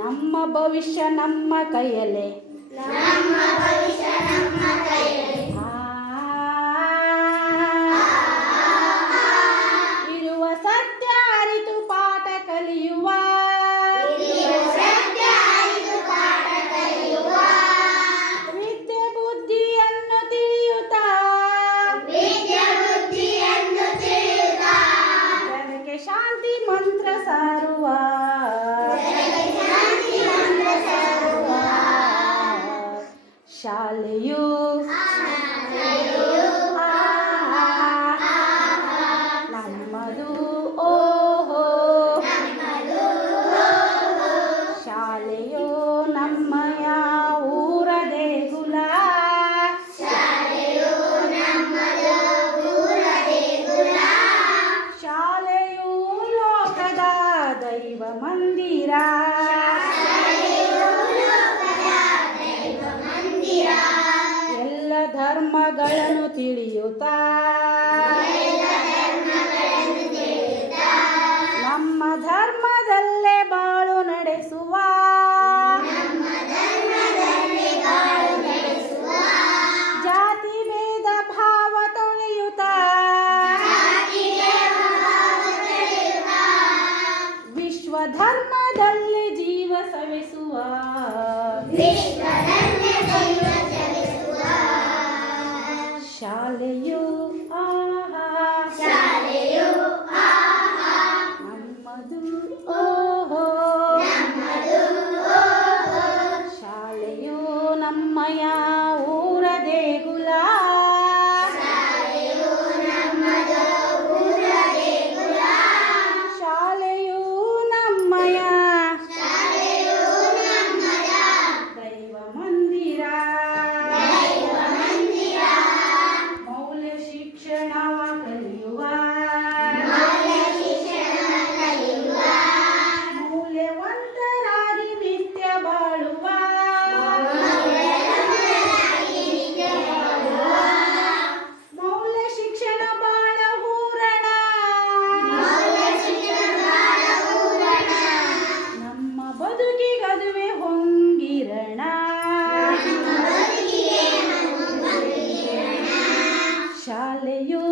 ನಮ್ಮ ಭವಿಷ್ಯ ನಮ್ಮ ಕೈಯಲ್ಲೇ ಇರುವ ಸತ್ಯ ಅರಿತು ಪಾಠ ಕಲಿಯುವ ವಿದ್ಯೆ ಬುದ್ಧಿಯನ್ನು ತಿಳಿಯುತ್ತಾ ಜಗಕ್ಕೆ ಶಾಂತಿ ಮಂತ್ರ ಸಾರುವ ಶಾಲೆಯು ನಮ್ಮದು ಓಹೋ ಶಾಲೆಯು ನಮ್ಮಯ ಊರ ದೇಗುಲ ಶಾಲೆಯು ಲೋಕದ ದೈವ ಮಂದಿರ ಎಲ್ಲ ಧರ್ಮಗಳನ್ನು ತಿಳಿಯುತ್ತಾ ನಮ್ಮ ಧರ್ಮದಲ್ಲೇ ಬಾಳು ನಡೆಸುವ ಜಾತಿ ಭೇದ ಭಾವ ತೊಳೆಯುತ್ತಾ ವಿಶ್ವ ಧರ್ಮದಲ್ಲಿ ಜೀವ ಸವೆಸುವ ಶಾಲೆಯು ನಮ್ಮದು ಓಹೋ ಶಾಲೆಯು ನಮ್ಮಯ ಊರ ದೇಗುಲ ಶಾಲೆಯು ನಮ್ಮಯ ದೈವ ಮಂದಿರ ಮೌಲ್ಯ ಶಿಕ್ಷಣವ ಕಲಿಯುವ ಮೌಲ್ಯವಂತರಾಗಿ ನಿತ್ಯ ಬಾಳುವ ಮೌಲ್ಯ ಶಿಕ್ಷಣ ಬಾಳ ಹೂರಣ ನಮ್ಮ ಬದುಕಿಗದುವೆ ಹೊಂಗಿರಣ ಶಾಲೆಯೋ